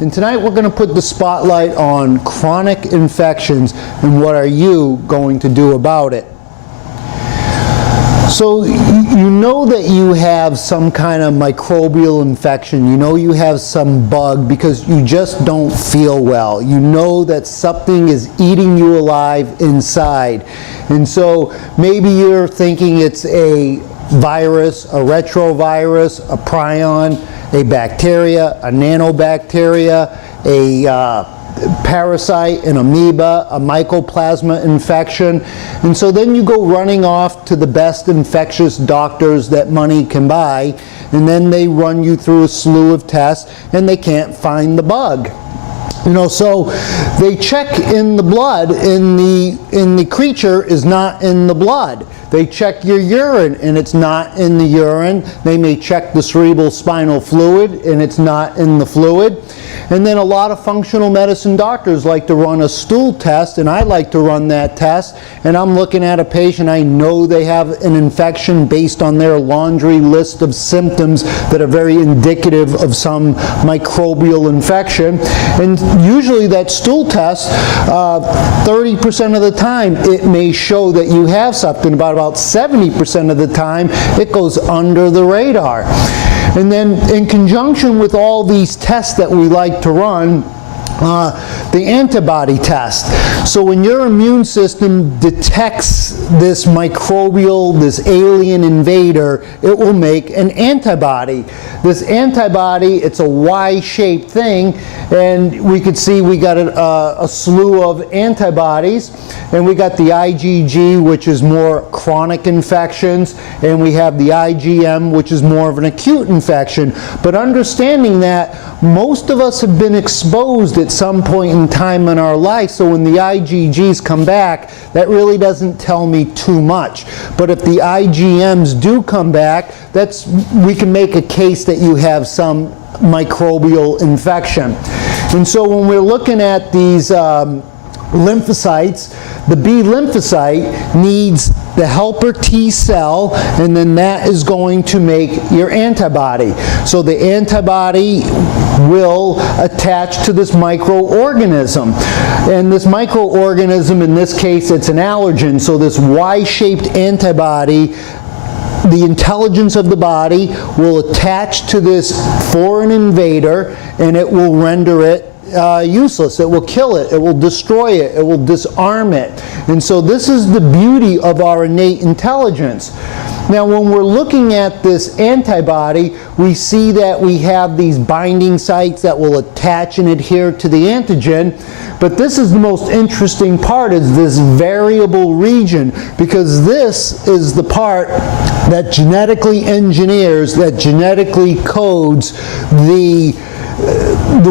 and tonight we're going to put the spotlight on chronic infections and what are you going to do about it. So you know that you have some kind of microbial infection, you know you have some bug because you just don't feel well. You know that something is eating you alive inside. And so maybe you're thinking it's a virus, a retrovirus, a prion, a bacteria, a nanobacteria, a parasite, an amoeba, a mycoplasma infection. And so then you go running off to the best infectious doctors that money can buy, and then they run you through a slew of tests and they can't find the bug. You know, so they check in the blood, and the creature is not in the blood. They check your urine and it's not in the urine. They may check the cerebral spinal fluid and it's not in the fluid. And then a lot of functional medicine doctors like to run a stool test, and I like to run that test, and I'm looking at a patient, I know they have an infection based on their laundry list of symptoms that are very indicative of some microbial infection. And usually that stool test, 30% of the time it may show that you have something, about 70% of the time it goes under the radar. And then in conjunction with all these tests that we like to run, the antibody test. So when your immune system detects this microbial, this alien invader, it will make an antibody. This antibody, it's a Y-shaped thing, and we could see we got a slew of antibodies, and we got the IgG, which is more chronic infections, and we have the IgM, which is more of an acute infection. But understanding that most of us have been exposed at some point in time in our life, so when the IgGs come back, that really doesn't tell me too much. But if the IgMs do come back, we can make a case that you have some microbial infection. And so when we're looking at these lymphocytes, the B lymphocyte needs the helper T cell, and then that is going to make your antibody. So the antibody will attach to this microorganism. And this microorganism, in this case, it's an allergen. So this Y-shaped antibody, the intelligence of the body will attach to this foreign invader, and it will render it useless. It will kill it. It will destroy it. It will disarm it. And so this is the beauty of our innate intelligence. Now when we're looking at this antibody, we see that we have these binding sites that will attach and adhere to the antigen. But this is the most interesting part, is this variable region, because this is the part that genetically engineers, that genetically codes the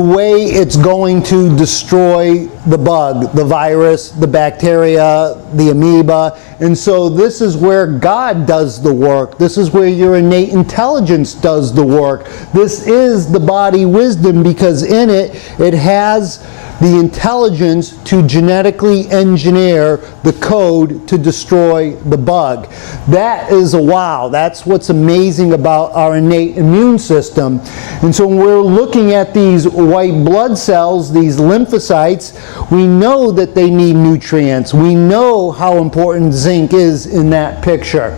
way it's going to destroy the bug, the virus, the bacteria, the amoeba. And so this is where God does the work. This is where your innate intelligence does the work. This is the body wisdom, because in it, it has the intelligence to genetically engineer the code to destroy the bug. That is a wow. That's what's amazing about our innate immune system. And so when we're looking at these white blood cells, these lymphocytes, we know that they need nutrients. We know how important zinc is in that picture.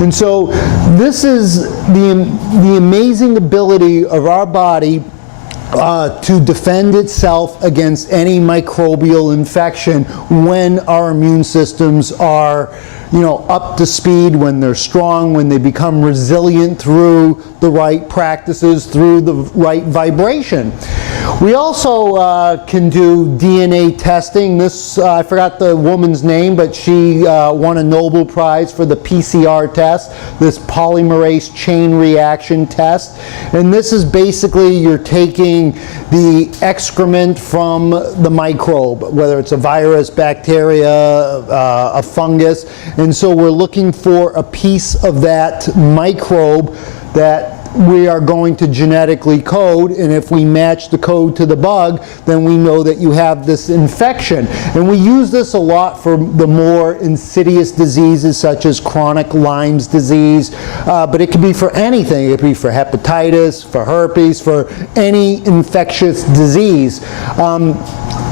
And so this is the amazing ability of our body to defend itself against any microbial infection when our immune systems are, up to speed, when they're strong, when they become resilient through the right practices, through the right vibration. We also can do DNA testing. This, I forgot the woman's name, but she won a Nobel Prize for the PCR test, this polymerase chain reaction test. And this is basically, you're taking the excrement from the microbe, whether it's a virus, bacteria, a fungus, and so we're looking for a piece of that microbe that we are going to genetically code, and if we match the code to the bug, then we know that you have this infection. And we use this a lot for the more insidious diseases such as chronic Lyme's disease, but it could be for anything. It could be for hepatitis, for herpes, for any infectious disease.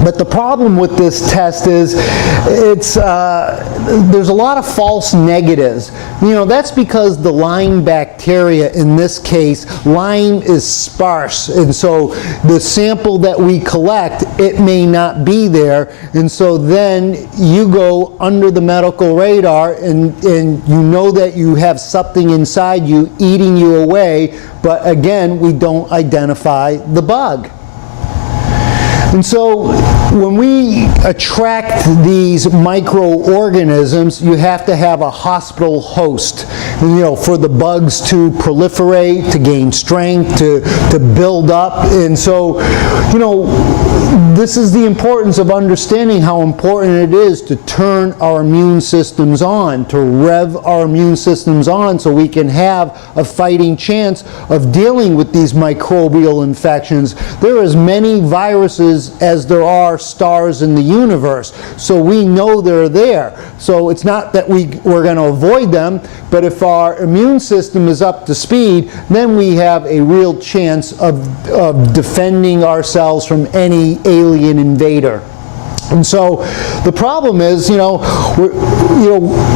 But the problem with this test is there's a lot of false negatives. You know, that's because the Lyme bacteria, in this case, Lyme is sparse, and so the sample that we collect, it may not be there, and so then you go under the medical radar, and you know that you have something inside you eating you away, but again, we don't identify the bug. And so when we attract these microorganisms, you have to have a hospital host, you know, for the bugs to proliferate, to gain strength, to build up. And so, you know, this is the importance of understanding how important it is to turn our immune systems on, to rev our immune systems on so we can have a fighting chance of dealing with these microbial infections. There are as many viruses as there are stars in the universe, so we know they're there. So it's not that we're going to avoid them, but if our immune system is up to speed, then we have a real chance of defending ourselves from any alien invader. And so the problem is, you know,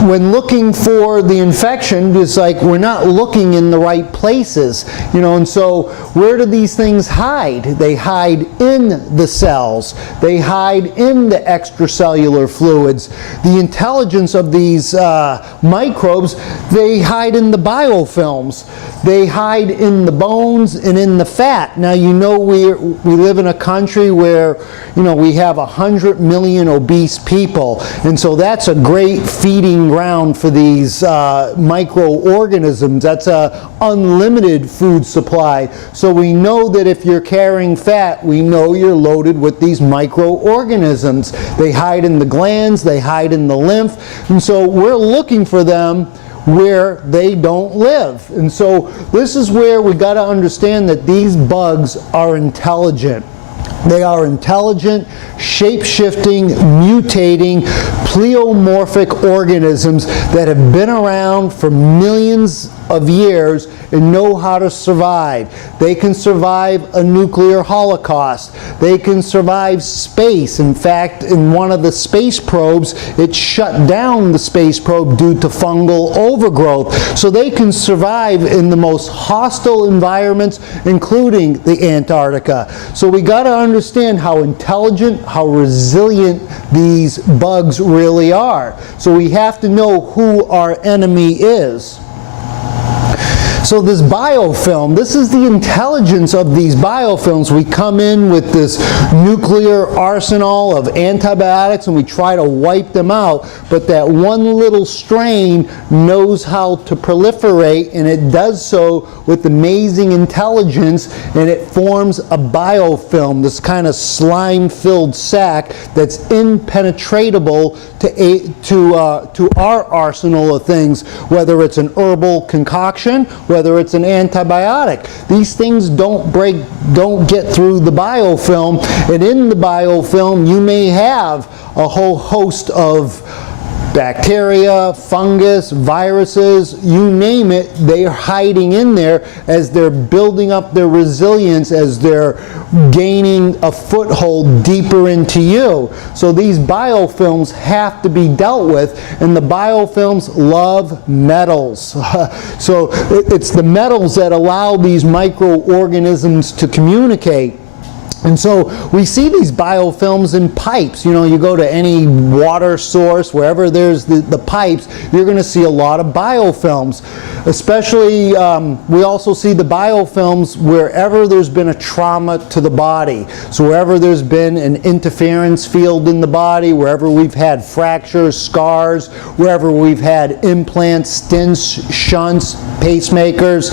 when looking for the infection, it's like we're not looking in the right places, you know, and so where do these things hide? They hide in the cells. They hide in the extracellular fluids. The intelligence of these microbes, they hide in the biofilms. They hide in the bones and in the fat. Now, you know, we live in a country where, you know, we have 100 million obese people, and so that's a great feeding ground for these microorganisms. That's an unlimited food supply. So we know that if you're carrying fat, we know you're loaded with these microorganisms. They hide in the glands, they hide in the lymph, and so we're looking for them where they don't live. And so this is where we got to understand that these bugs are intelligent. They are intelligent, shape-shifting, mutating, pleomorphic organisms that have been around for millions of years and know how to survive. They can survive a nuclear holocaust. They can survive space. In fact, in one of the space probes, it shut down the space probe due to fungal overgrowth. So they can survive in the most hostile environments, including the Antarctica. So we got to understand how intelligent, how resilient these bugs really are. So we have to know who our enemy is. So this biofilm, this is the intelligence of these biofilms. We come in with this nuclear arsenal of antibiotics and we try to wipe them out, but that one little strain knows how to proliferate, and it does so with amazing intelligence, and it forms a biofilm, this kind of slime-filled sac that's impenetrable to our arsenal of things, whether it's an herbal concoction, whether it's an antibiotic. These things don't get through the biofilm, and in the biofilm you may have a whole host of bacteria, fungus, viruses, you name it, they're hiding in there as they're building up their resilience, as they're gaining a foothold deeper into you. So these biofilms have to be dealt with, and the biofilms love metals. So it's the metals that allow these microorganisms to communicate. And so we see these biofilms in pipes. You know, you go to any water source, wherever there's the pipes, you're going to see a lot of biofilms. Especially, we also see the biofilms wherever there's been a trauma to the body. So wherever there's been an interference field in the body, wherever we've had fractures, scars, wherever we've had implants, stents, shunts, pacemakers,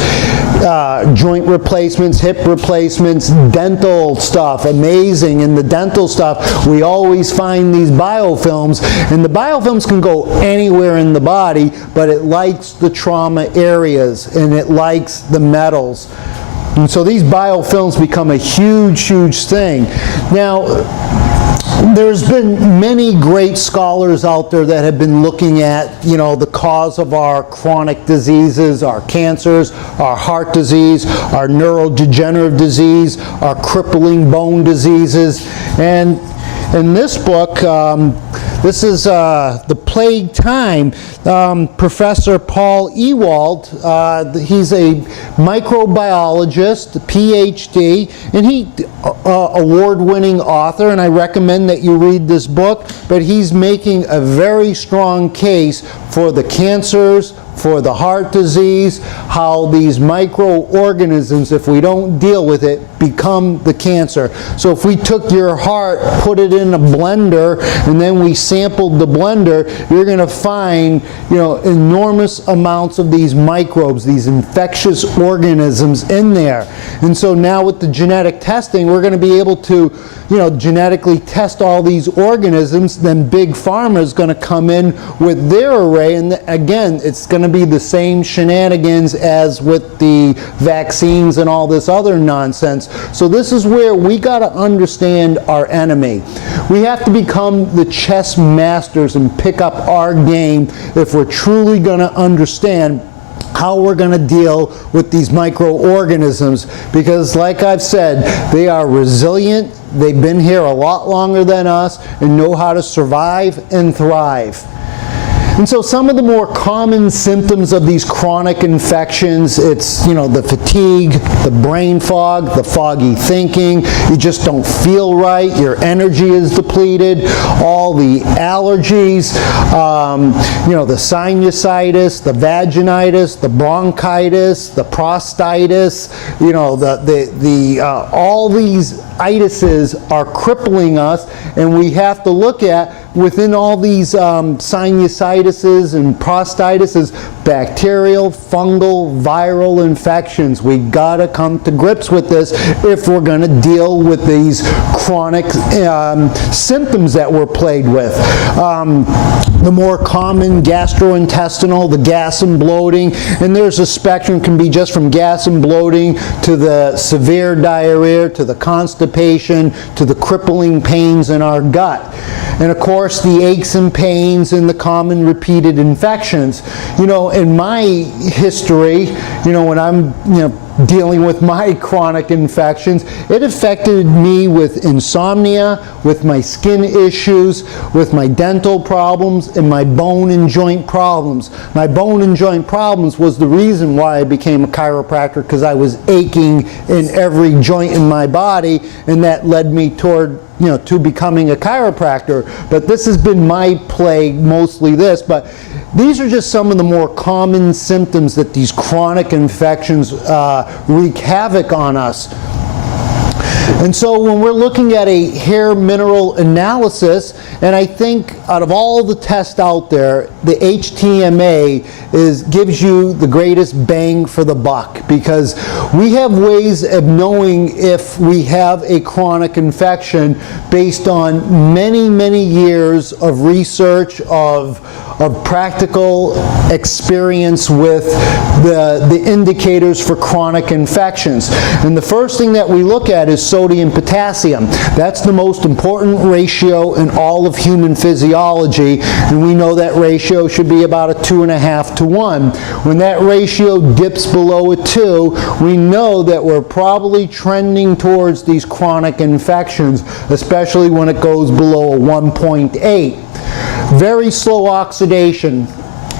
joint replacements, hip replacements, dental stuff, stuff, amazing. In the dental stuff, we always find these biofilms, and the biofilms can go anywhere in the body, but it likes the trauma areas, and it likes the metals. And so these biofilms become a huge, huge thing. Now, there's been many great scholars out there that have been looking at, the cause of our chronic diseases, our cancers, our heart disease, our neurodegenerative disease, our crippling bone diseases. And in this book, this is The Plague Time. Professor Paul Ewald, he's a microbiologist, PhD, and he award-winning author, and I recommend that you read this book, but he's making a very strong case for the cancers, for the heart disease, how these microorganisms, if we don't deal with it, become the cancer. So if we took your heart, put it in a blender, and then we sampled the blender, you're going to find, enormous amounts of these microbes, these infectious organisms in there. And so now with the genetic testing, we're going to be able to, genetically test all these organisms. Then Big Pharma is going to come in with their array, and again, it's going to be the same shenanigans as with the vaccines and all this other nonsense. So this is where we got to understand our enemy. We have to become the chess masters and pick up our game if we're truly going to understand how we're going to deal with these microorganisms, because like I've said, they are resilient, they've been here a lot longer than us, and know how to survive and thrive. And so some of the more common symptoms of these chronic infections, it's, the fatigue, the brain fog, the foggy thinking, you just don't feel right, your energy is depleted, all the allergies, the sinusitis, the vaginitis, the bronchitis, the prostatitis, all these itises are crippling us, and we have to look at within all these sinusitis and prostatises, bacterial, fungal, viral infections. We gotta come to grips with this if we're gonna deal with these chronic symptoms that we're plagued with. The more common gastrointestinal, the gas and bloating, and there's a spectrum, can be just from gas and bloating to the severe diarrhea, to the constipation, to the crippling pains in our gut. And of course, the aches and pains and the common repeated infections. In my history, when I'm, dealing with my chronic infections, it affected me with insomnia, with my skin issues, with my dental problems, and my bone and joint problems. My bone and joint problems was the reason why I became a chiropractor, because I was aching in every joint in my body, and that led me toward to becoming a chiropractor. But this has been my plague, mostly this, but these are just some of the more common symptoms that these chronic infections wreak havoc on us. And so when we're looking at a hair mineral analysis, and I think out of all the tests out there, the HTMA gives you the greatest bang for the buck, because we have ways of knowing if we have a chronic infection based on many, many years of research, of practical experience with the indicators for chronic infections. And the first thing that we look at is sodium potassium. That's the most important ratio in all of human physiology, and we know that ratio should be about a 2.5 to 1. When that ratio dips below a 2, we know that we're probably trending towards these chronic infections, especially when it goes below a 1.8. Very slow oxidation.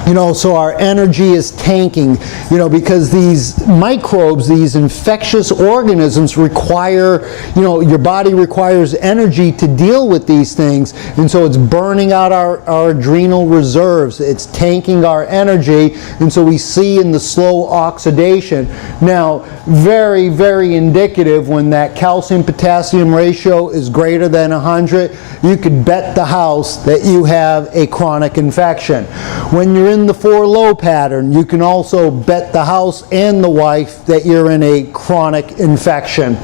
So our energy is tanking, because these microbes, these infectious organisms require, your body requires energy to deal with these things, and so it's burning out our adrenal reserves, it's tanking our energy, and so we see in the slow oxidation. Now, very, very indicative when that calcium-potassium ratio is greater than 100, you could bet the house that you have a chronic infection. When you're in in the 4-low pattern, you can also bet the house and the wife that you're in a chronic infection.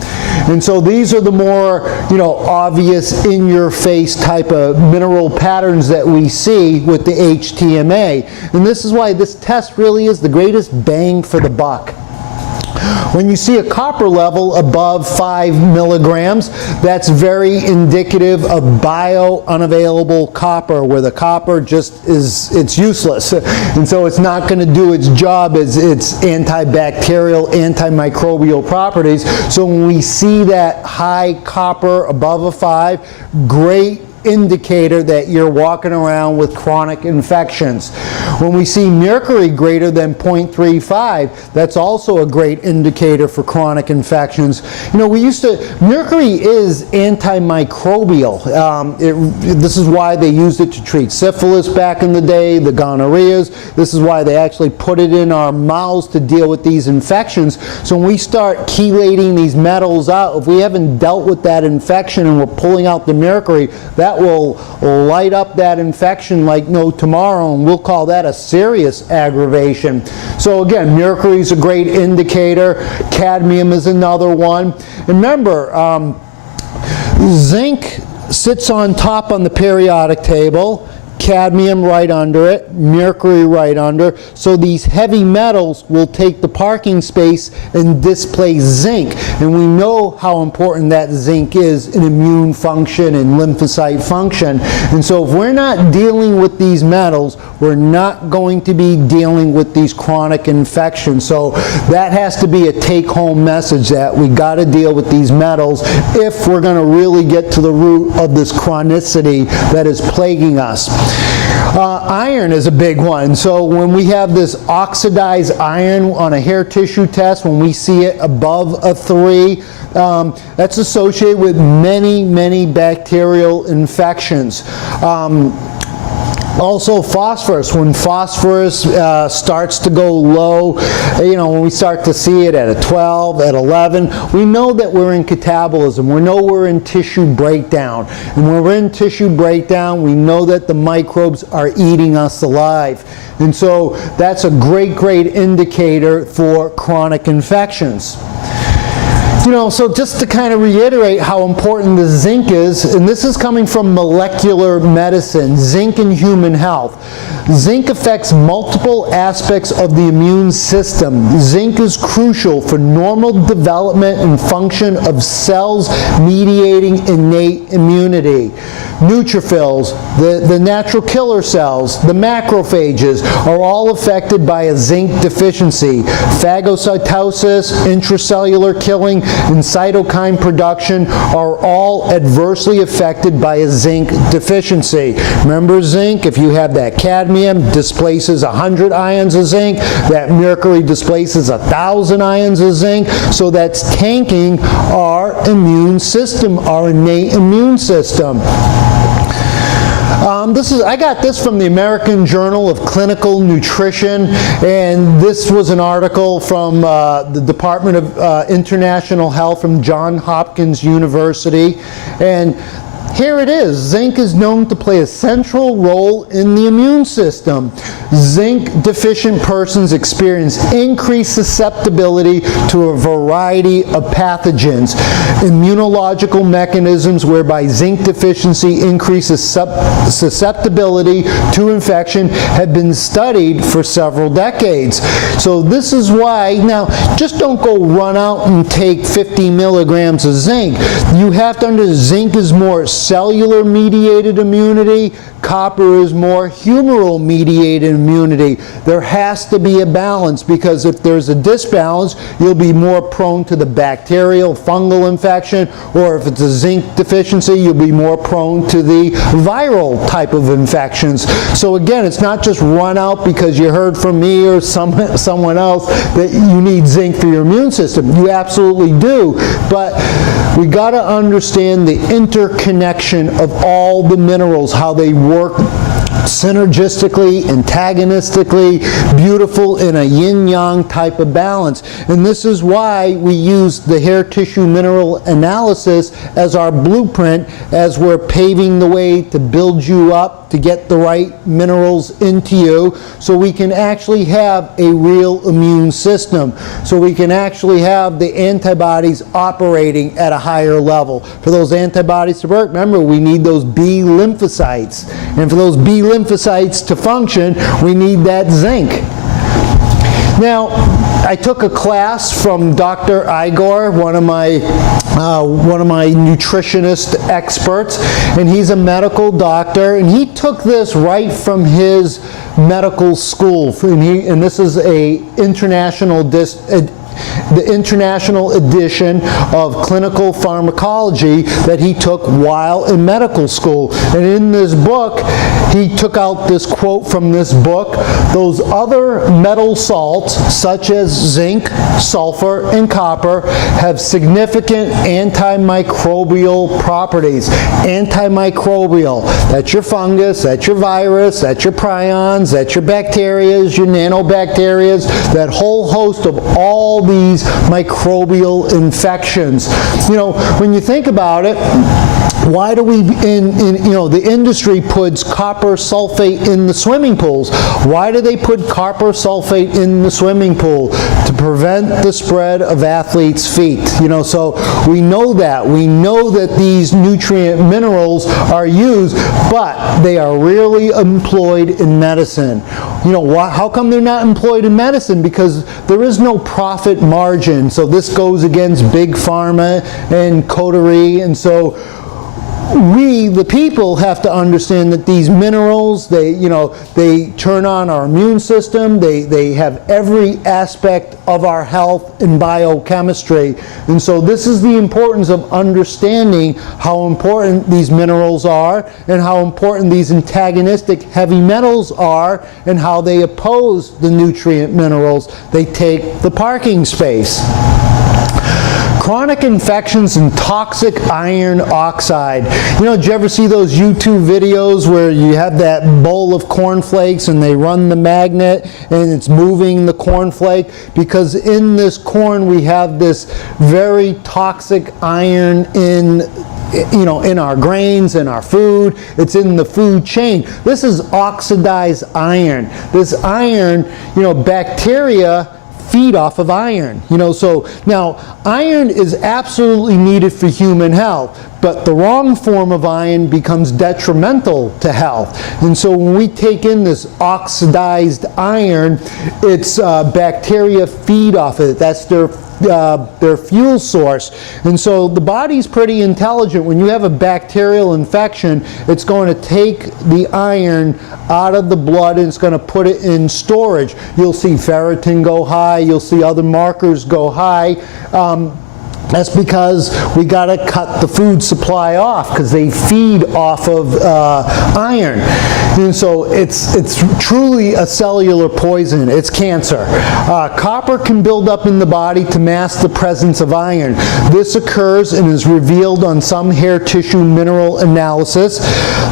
And so these are the more, obvious in-your-face type of mineral patterns that we see with the HTMA. And this is why this test really is the greatest bang for the buck. When you see a copper level above 5 milligrams, that's very indicative of bio-unavailable copper, where the copper just it's useless. And so it's not going to do its job as its antibacterial, antimicrobial properties. So when we see that high copper above a 5, great indicator that you're walking around with chronic infections. When we see mercury greater than 0.35, that's also a great indicator for chronic infections. Mercury is antimicrobial. This is why they used it to treat syphilis back in the day, the gonorrheas. This is why they actually put it in our mouths to deal with these infections. So when we start chelating these metals out, if we haven't dealt with that infection and we're pulling out the mercury, that will light up that infection like no tomorrow, and we'll call that a serious aggravation. So again, mercury is a great indicator. Cadmium is another one. And remember, zinc sits on top on the periodic table, cadmium right under it, mercury right under. So these heavy metals will take the parking space and displace zinc. And we know how important that zinc is in immune function and lymphocyte function. And so if we're not dealing with these metals, we're not going to be dealing with these chronic infections. So that has to be a take-home message, that we got to deal with these metals if we're going to really get to the root of this chronicity that is plaguing us. Iron is a big one. So when we have this oxidized iron on a hair tissue test, when we see it above a 3, that's associated with many bacterial infections. Also phosphorus. When phosphorus starts to go low, when we start to see it at a 12, at 11, we know that we're in catabolism. We know we're in tissue breakdown. And when we're in tissue breakdown, we know that the microbes are eating us alive. And so that's a great indicator for chronic infections. So just to kind of reiterate how important the zinc is, and this is coming from molecular medicine, zinc in human health. Zinc affects multiple aspects of the immune system. Zinc is crucial for normal development and function of cells mediating innate immunity. Neutrophils, the natural killer cells, the macrophages are all affected by a zinc deficiency. Phagocytosis, intracellular killing, and cytokine production are all adversely affected by a zinc deficiency. Remember, zinc, if you have that cadmium, displaces 100 ions of zinc. That mercury displaces 1,000 ions of zinc. So that's tanking our immune system, our innate immune system. I got this from the American Journal of Clinical Nutrition, and this was an article from the Department of International Health from Johns Hopkins University. And here it is. Zinc is known to play a central role in the immune system. Zinc-deficient persons experience increased susceptibility to a variety of pathogens. Immunological mechanisms whereby zinc deficiency increases susceptibility to infection have been studied for several decades. So this is why, now, just don't go run out and take 50 milligrams of zinc. You have to understand zinc is more cellular mediated immunity, copper is more humoral mediated immunity. There has to be a balance, because if there's a disbalance, you'll be more prone to the bacterial, fungal infection, or if it's a zinc deficiency, you'll be more prone to the viral type of infections. So again, it's not just run out because you heard from me or someone else that you need zinc for your immune system. You absolutely do, but we got to understand the interconnection of all the minerals, how they work synergistically, antagonistically, beautiful in a yin-yang type of balance. And this is why we use the hair tissue mineral analysis as our blueprint as we're paving the way to build you up, to get the right minerals into you, so we can actually have a real immune system, so we can actually have the antibodies operating at a higher level. For those antibodies to work, remember, we need those B lymphocytes, and for those B lymphocytes to function, we need that zinc. Now, I took a class from Dr. Igor, one of my nutritionist experts, and he's a medical doctor, and he took this right from his medical school, and this is the international edition of clinical pharmacology that he took while in medical school. And in this book, he took out this quote from this book: those other metal salts, such as zinc, sulfur, and copper, have significant antimicrobial properties. Antimicrobial, that's your fungus, that's your virus, that's your prions, that's your bacterias, your nanobacterias, that whole host of all these microbial infections. You know, when you think about it, why do we, the industry puts copper sulfate in the swimming pools? Why do they put copper sulfate in the swimming pool? To prevent the spread of athletes' feet. You know, so we know that. We know that these nutrient minerals are used, but they are rarely employed in medicine. You know, how come they're not employed in medicine? Because there is no profit margin. So this goes against big pharma and coterie, and so we, the people, have to understand that these minerals, they turn on our immune system, they have every aspect of our health in biochemistry. And so this is the importance of understanding how important these minerals are, and how important these antagonistic heavy metals are, and how they oppose the nutrient minerals. They take the parking space. Chronic infections and toxic iron oxide. You know, did you ever see those YouTube videos where you have that bowl of cornflakes and they run the magnet and it's moving the cornflake? Because in this corn we have this very toxic iron in our grains, in our food. It's in the food chain. This is oxidized iron. This iron, bacteria feed off of iron. So now iron is absolutely needed for human health, but the wrong form of iron becomes detrimental to health. And so when we take in this oxidized iron, it's bacteria feed off of it. That's their fuel source. And so the body's pretty intelligent. When you have a bacterial infection, it's going to take the iron out of the blood and it's going to put it in storage. You'll see ferritin go high, you'll see other markers go high. That's because we got to cut the food supply off, because they feed off of iron. And so it's truly a cellular poison. It's cancer. Copper can build up in the body to mask the presence of iron. This occurs and is revealed on some hair tissue mineral analysis.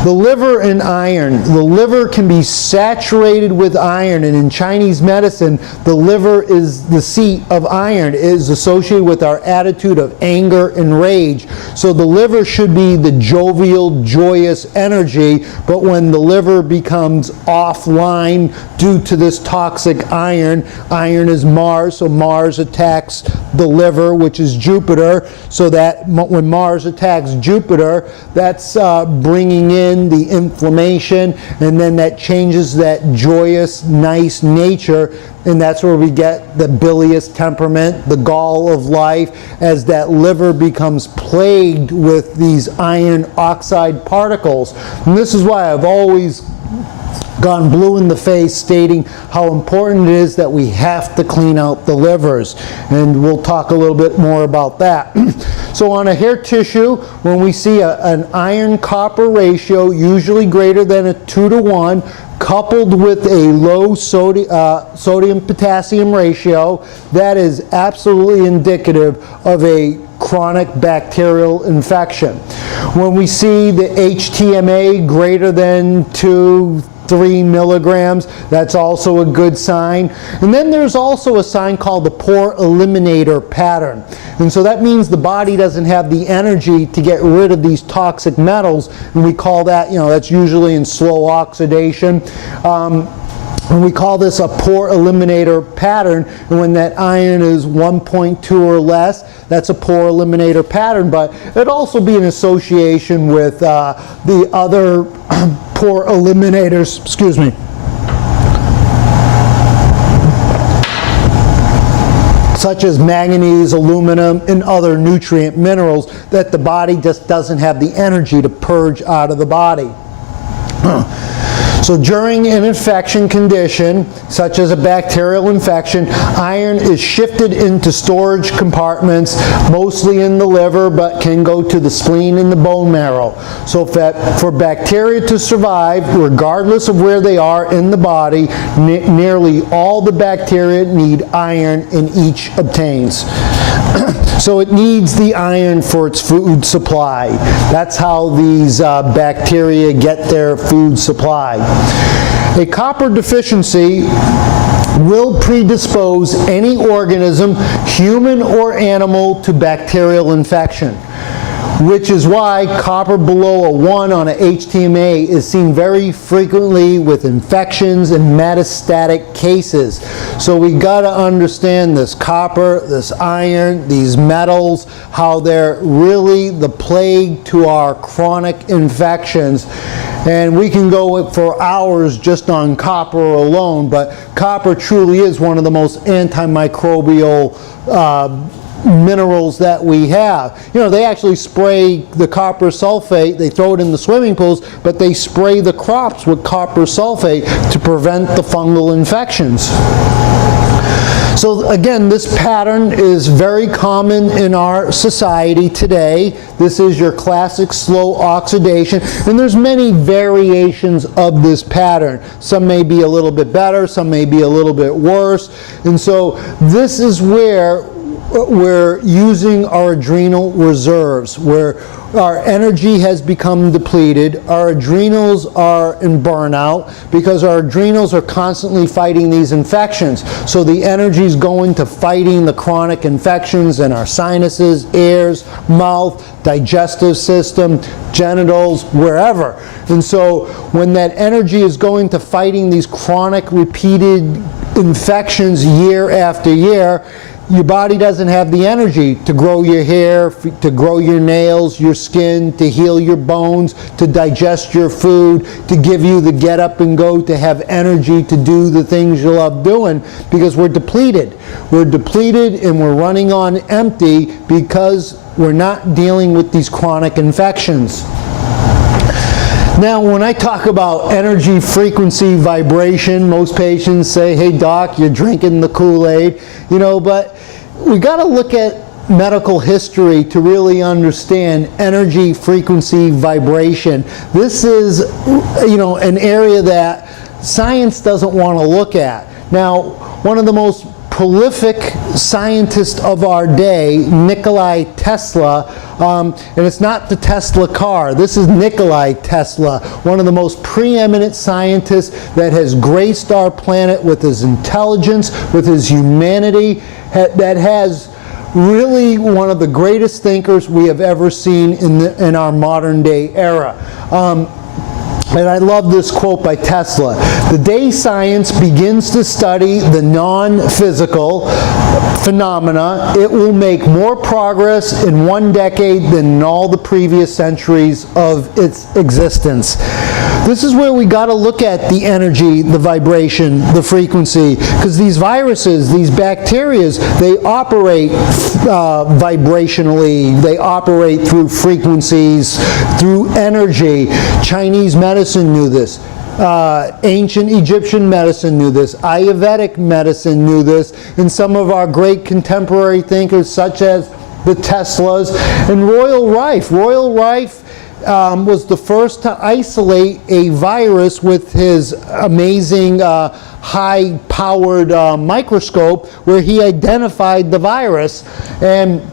The liver and iron. The liver can be saturated with iron, and in Chinese medicine, the liver is the seat of iron. It is associated with our attitude of anger and rage. So the liver should be the jovial, joyous energy, but when the liver becomes offline due to this toxic iron, iron is Mars, so Mars attacks the liver, which is Jupiter, so that when Mars attacks Jupiter, that's bringing in the inflammation, and then that changes that joyous, nice nature. And that's where we get the bilious temperament, the gall of life, as that liver becomes plagued with these iron oxide particles. And this is why I've always gone blue in the face stating how important it is that we have to clean out the livers. And we'll talk a little bit more about that. So on a hair tissue, when we see an iron-copper ratio, usually greater than a 2-to-1, coupled with a low sodium-potassium ratio, that is absolutely indicative of a chronic bacterial infection. When we see the HTMA greater than 2, 3 milligrams. That's also a good sign. And then there's also a sign called the pore eliminator pattern. And so that means the body doesn't have the energy to get rid of these toxic metals, and we call that, that's usually in slow oxidation. And we call this a pore eliminator pattern, and when that iron is 1.2 or less, that's a pore eliminator pattern, but it'd also be an association with the other pore eliminators, such as manganese, aluminum, and other nutrient minerals that the body just doesn't have the energy to purge out of the body. So during an infection condition, such as a bacterial infection, iron is shifted into storage compartments, mostly in the liver, but can go to the spleen and the bone marrow. So for bacteria to survive, regardless of where they are in the body, nearly all the bacteria need iron, and each obtains. So it needs the iron for its food supply. That's how these bacteria get their food supply. A copper deficiency will predispose any organism, human or animal, to bacterial infection, which is why copper below a 1 on a HTMA is seen very frequently with infections and metastatic cases. So we got to understand this copper, this iron, these metals, how they're really the plague to our chronic infections. And we can go for hours just on copper alone, but copper truly is one of the most antimicrobial minerals that we have. They actually spray the copper sulfate, they throw it in the swimming pools, but they spray the crops with copper sulfate to prevent the fungal infections. So again, this pattern is very common in our society today. This is your classic slow oxidation, and there's many variations of this pattern. Some may be a little bit better, some may be a little bit worse, and so this is where we're using our adrenal reserves, where our energy has become depleted, our adrenals are in burnout because our adrenals are constantly fighting these infections. So the energy is going to fighting the chronic infections in our sinuses, ears, mouth, digestive system, genitals, wherever. And so when that energy is going to fighting these chronic repeated infections year after year, your body doesn't have the energy to grow your hair, to grow your nails, your skin, to heal your bones, to digest your food, to give you the get up and go, to have energy to do the things you love doing, because we're depleted. We're depleted and we're running on empty because we're not dealing with these chronic infections. Now, when I talk about energy, frequency, vibration, most patients say, hey doc, you're drinking the Kool-Aid, but we got to look at medical history to really understand energy, frequency, vibration. This is, an area that science doesn't want to look at. Now, one of the most prolific scientist of our day, Nikola Tesla, and it's not the Tesla car, this is Nikola Tesla, one of the most preeminent scientists that has graced our planet with his intelligence, with his humanity, that has really one of the greatest thinkers we have ever seen in our modern day era. And I love this quote by Tesla. The day science begins to study the non-physical phenomena, it will make more progress in one decade than in all the previous centuries of its existence. This is where we got to look at the energy, the vibration, the frequency, because these viruses, these bacteria, they operate vibrationally, they operate through frequencies, through energy. Chinese medicine knew this. Ancient Egyptian medicine knew this. Ayurvedic medicine knew this. And some of our great contemporary thinkers, such as the Teslas and Royal Rife. Royal Rife was the first to isolate a virus with his amazing high-powered microscope, where he identified the virus. And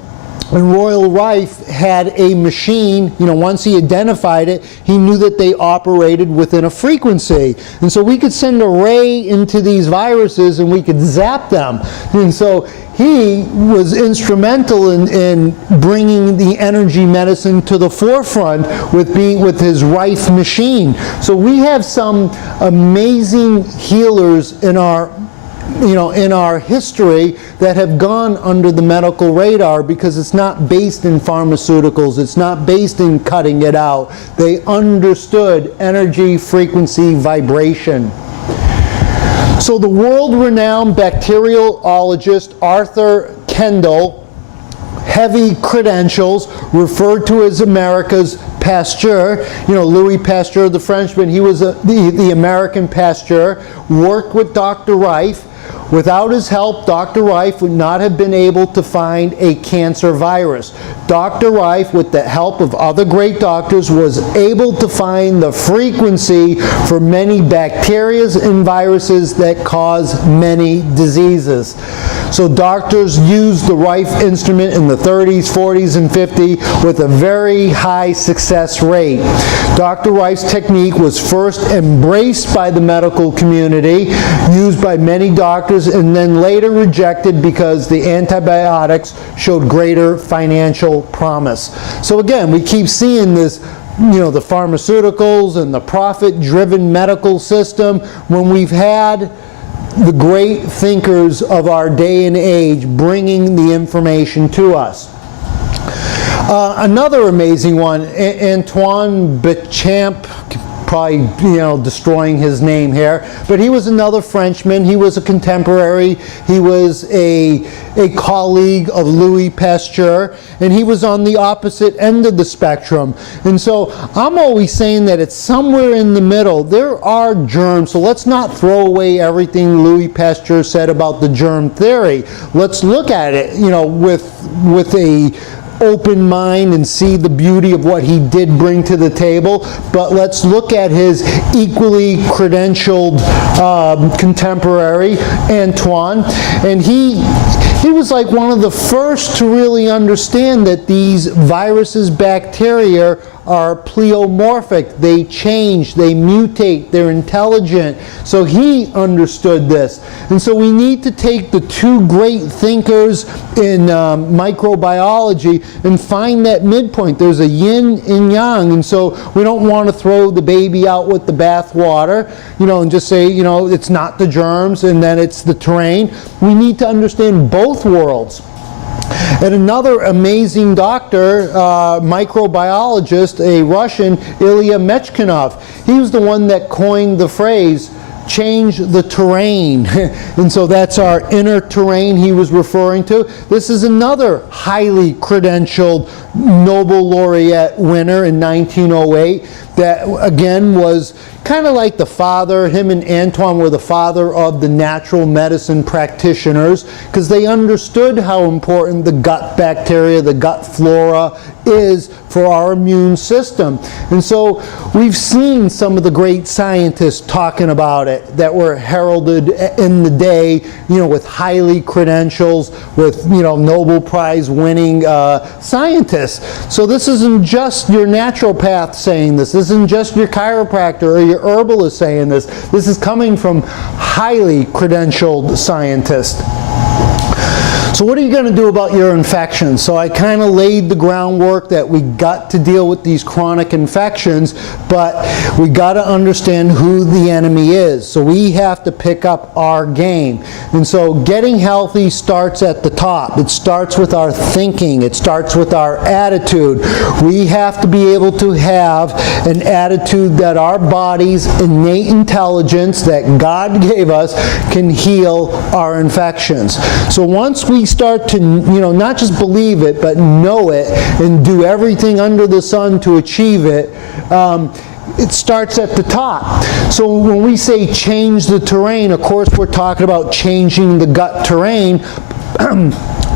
And Royal Rife had a machine, once he identified it, he knew that they operated within a frequency. And so we could send a ray into these viruses and we could zap them. And so he was instrumental in bringing the energy medicine to the forefront with his Rife machine. So we have some amazing healers in our history that have gone under the medical radar because it's not based in pharmaceuticals, it's not based in cutting it out. They understood energy, frequency, vibration. So the world-renowned bacteriologist Arthur Kendall, heavy credentials, referred to as America's Pasteur. Louis Pasteur, the Frenchman, he was the American Pasteur, worked with Dr. Rife. Without his help, Dr. Rife would not have been able to find a cancer virus. Dr. Rife, with the help of other great doctors, was able to find the frequency for many bacteria and viruses that cause many diseases. So doctors used the Rife instrument in the 30s, 40s, and 50s with a very high success rate. Dr. Rife's technique was first embraced by the medical community, used by many doctors, and then later rejected because the antibiotics showed greater financial promise. So again, we keep seeing this, the pharmaceuticals and the profit-driven medical system when we've had the great thinkers of our day and age bringing the information to us. Another amazing one, Antoine Béchamp, probably destroying his name here, but he was another Frenchman. He was a contemporary. He was a colleague of Louis Pasteur, and he was on the opposite end of the spectrum. And so I'm always saying that it's somewhere in the middle. There are germs, so let's not throw away everything Louis Pasteur said about the germ theory. Let's look at it, with a open mind and see the beauty of what he did bring to the table, but let's look at his equally credentialed contemporary, Antoine, and he was like one of the first to really understand that these viruses, bacteria, are pleomorphic. They change, they mutate, they're intelligent. So he understood this. And so we need to take the two great thinkers in microbiology and find that midpoint. There's a yin and yang, and so we don't want to throw the baby out with the bathwater, and just say, it's not the germs and then it's the terrain. We need to understand both worlds. And another amazing doctor, microbiologist, a Russian, Ilya Mechnikov, he was the one that coined the phrase, change the terrain. And so that's our inner terrain he was referring to. This is another highly credentialed Nobel laureate winner in 1908 that, again, was kind of like the father. Him and Antoine were the father of the natural medicine practitioners because they understood how important the gut bacteria, the gut flora is for our immune system. And so we've seen some of the great scientists talking about it that were heralded in the day, with highly credentials, with, Nobel Prize winning scientists. So this isn't just your naturopath saying this. This isn't just your chiropractor or your herbalist saying this. This is coming from highly credentialed scientists. So what are you going to do about your infections? So I kind of laid the groundwork that we got to deal with these chronic infections, but we got to understand who the enemy is. So we have to pick up our game. And so getting healthy starts at the top. It starts with our thinking. It starts with our attitude. We have to be able to have an attitude that our body's innate intelligence that God gave us can heal our infections. So once we start to, not just believe it, but know it and do everything under the sun to achieve it, it starts at the top. So when we say change the terrain, of course we're talking about changing the gut terrain.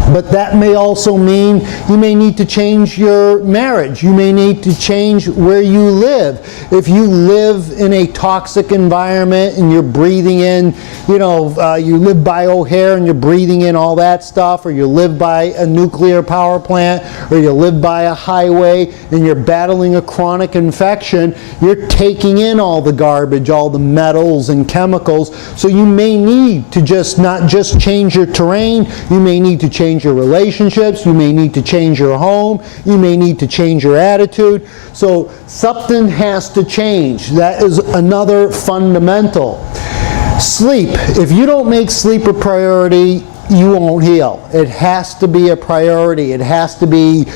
But that may also mean you may need to change your marriage. You may need to change where you live. If you live in a toxic environment and you're breathing in, you live by O'Hare and you're breathing in all that stuff, or you live by a nuclear power plant, or you live by a highway and you're battling a chronic infection, you're taking in all the garbage, all the metals and chemicals. So you may need to not just change your terrain, you may need to change your relationships, you may need to change your home, you may need to change your attitude. So something has to change. That is another fundamental. Sleep. If you don't make sleep a priority, you won't heal. It has to be a priority. It has to be,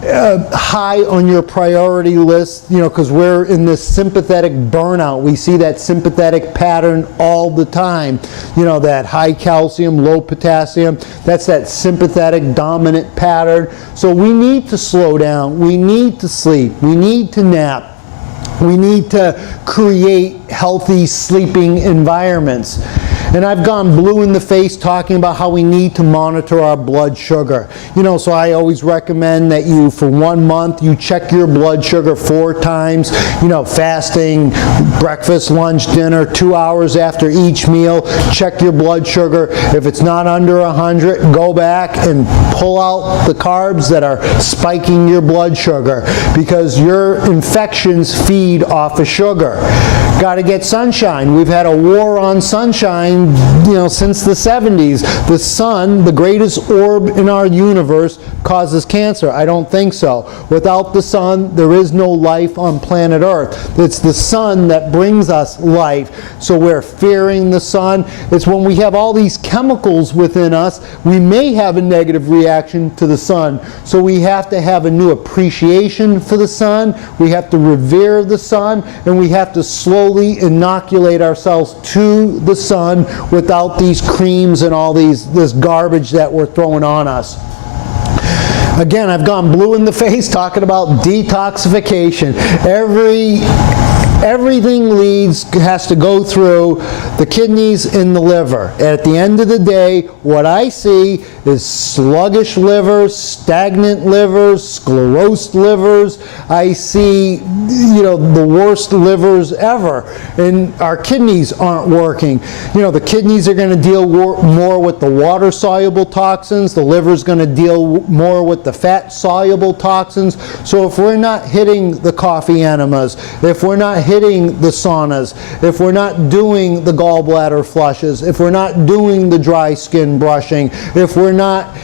high on your priority list, because we're in this sympathetic burnout. We see that sympathetic pattern all the time. That high calcium, low potassium, that's that sympathetic dominant pattern. So we need to slow down. We need to sleep. We need to nap. We need to create healthy sleeping environments. And I've gone blue in the face talking about how we need to monitor our blood sugar. So I always recommend that you, for 1 month, you check your blood sugar 4 times, fasting, breakfast, lunch, dinner, 2 hours after each meal. Check your blood sugar. If it's not under 100, go back and pull out the carbs that are spiking your blood sugar, because your infections feed off of sugar. Got to get sunshine. We've had a war on sunshine, since the 70s. The sun, the greatest orb in our universe, causes cancer. I don't think so. Without the sun, there is no life on planet Earth. It's the sun that brings us life. So we're fearing the sun. It's when we have all these chemicals within us, we may have a negative reaction to the sun. So we have to have a new appreciation for the sun. We have to revere the sun, and we have to slowly inoculate ourselves to the sun without these creams and all this garbage that we're throwing on us. Again, I've gone blue in the face talking about detoxification. Everything has to go through the kidneys and the liver. At the end of the day, what I see is sluggish livers, stagnant livers, sclerosed livers. I see, the worst livers ever. And our kidneys aren't working. The kidneys are going to deal more with the water-soluble toxins. The liver's going to deal more with the fat-soluble toxins. So if we're not hitting the coffee enemas, if we're not hitting the saunas, if we're not doing the gallbladder flushes, if we're not doing the dry skin brushing, if we're not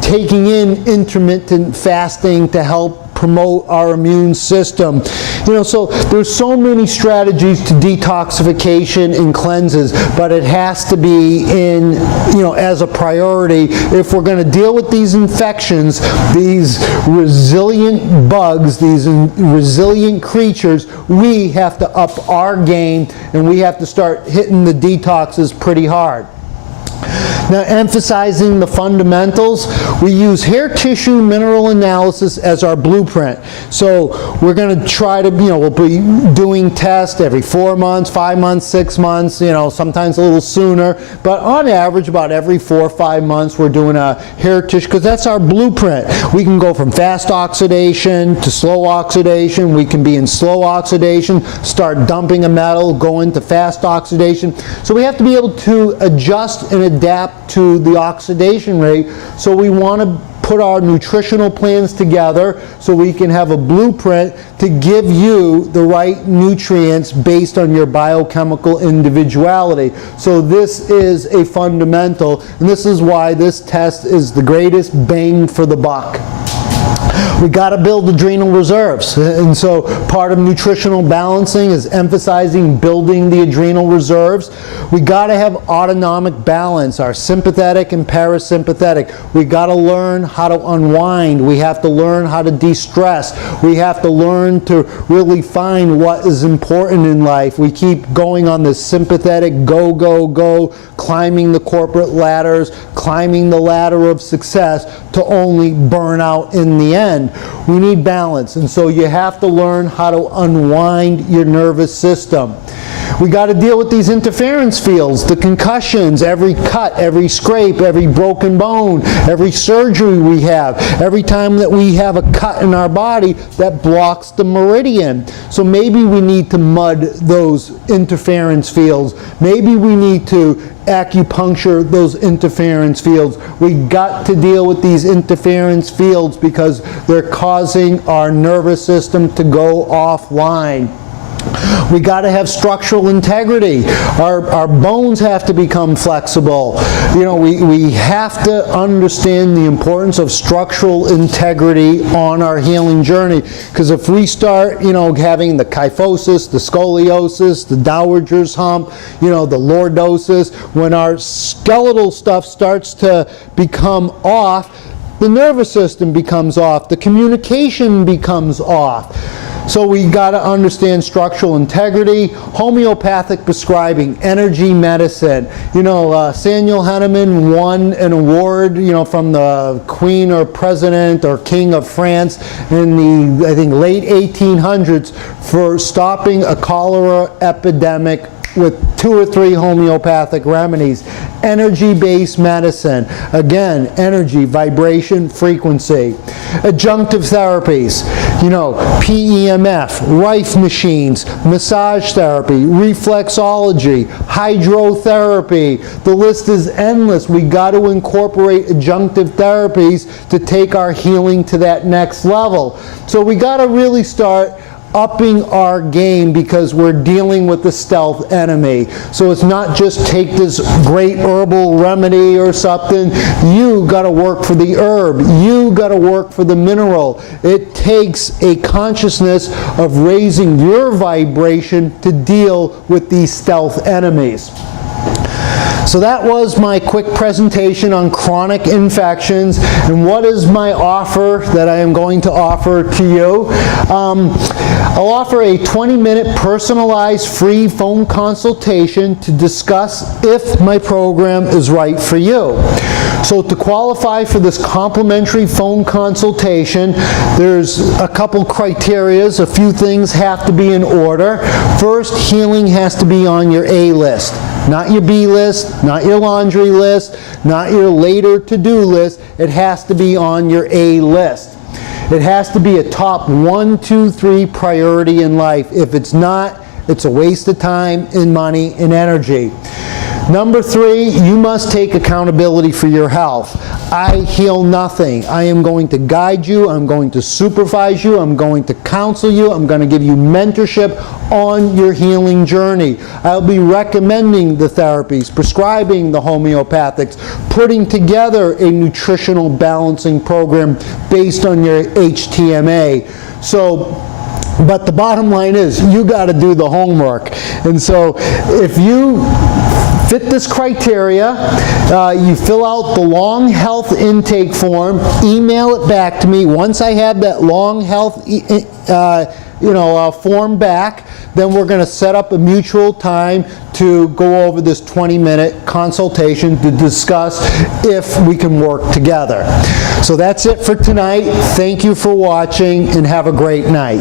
taking in intermittent fasting to help promote our immune system. So there's so many strategies to detoxification and cleanses, but it has to be as a priority. If we're going to deal with these infections, these resilient bugs, these resilient creatures, we have to up our game, and we have to start hitting the detoxes pretty hard. Now, emphasizing the fundamentals, we use hair tissue mineral analysis as our blueprint. So we're going to try to, we'll be doing tests every 4 months, 5 months, 6 months, sometimes a little sooner. But on average, about every 4 or 5 months, we're doing a hair tissue, because that's our blueprint. We can go from fast oxidation to slow oxidation. We can be in slow oxidation, start dumping a metal, go into fast oxidation. So we have to be able to adjust and adapt to the oxidation rate. So we want to put our nutritional plans together so we can have a blueprint to give you the right nutrients based on your biochemical individuality. So this is a fundamental, and this is why this test is the greatest bang for the buck. We got to build adrenal reserves, and so part of nutritional balancing is emphasizing building the adrenal reserves. We got to have autonomic balance, our sympathetic and parasympathetic. We got to learn how to unwind. We have to learn how to de-stress. We have to learn to really find what is important in life. We keep going on this sympathetic go, go, go, climbing the corporate ladders, climbing the ladder of success to only burn out in the end. bend. We need balance. And so you have to learn how to unwind your nervous system. We got to deal with these interference fields, the concussions, every cut, every scrape, every broken bone, every surgery we have, every time that we have a cut in our body that blocks the meridian. So maybe we need to mud those interference fields. Maybe we need to acupuncture those interference fields. We got to deal with these interference fields because they're causing our nervous system to go offline. We got to have structural integrity. Our bones have to become flexible. You know, we have to understand the importance of structural integrity on our healing journey. Because if we start, you know, having the kyphosis, the scoliosis, the dowager's hump, you know, the lordosis, when our skeletal stuff starts to become off, the nervous system becomes off, the communication becomes off. So we got to understand structural integrity, homeopathic prescribing, energy medicine. You know, Samuel Hahnemann won an award, you know, from the Queen or President or King of France in the, I think, late 1800s for stopping a cholera epidemic with 2 or 3 homeopathic remedies. Energy-based medicine. Again, energy, vibration, frequency. Adjunctive therapies. You know, PEMF, Rife machines, massage therapy, reflexology, hydrotherapy. The list is endless. We got to incorporate adjunctive therapies to take our healing to that next level. So we got to really start upping our game because we're dealing with the stealth enemy. So it's not just take this great herbal remedy or something. You got to work for the herb. You got to work for the mineral. It takes a consciousness of raising your vibration to deal with these stealth enemies. So that was my quick presentation on chronic infections and what is my offer that I am going to offer to you. I'll offer a 20-minute personalized free phone consultation to discuss if my program is right for you. So to qualify for this complimentary phone consultation, there's a couple criterias. A few things have to be in order. First, healing has to be on your A list. Not your B list, not your laundry list, not your later to-do list. It has to be on your A list. It has to be a top 1, 2, 3 priority in life. If it's not, it's a waste of time and money and energy. Number 3, you must take accountability for your health. I heal nothing. I am going to guide you. I'm going to supervise you. I'm going to counsel you. I'm going to give you mentorship on your healing journey. I'll be recommending the therapies, prescribing the homeopathics, putting together a nutritional balancing program based on your HTMA. But the bottom line is, you got to do the homework. And so if you fit this criteria, you fill out the long health intake form, email it back to me. Once I have that long health form back, then we're going to set up a mutual time to go over this 20-minute consultation to discuss if we can work together. So that's it for tonight. Thank you for watching and have a great night.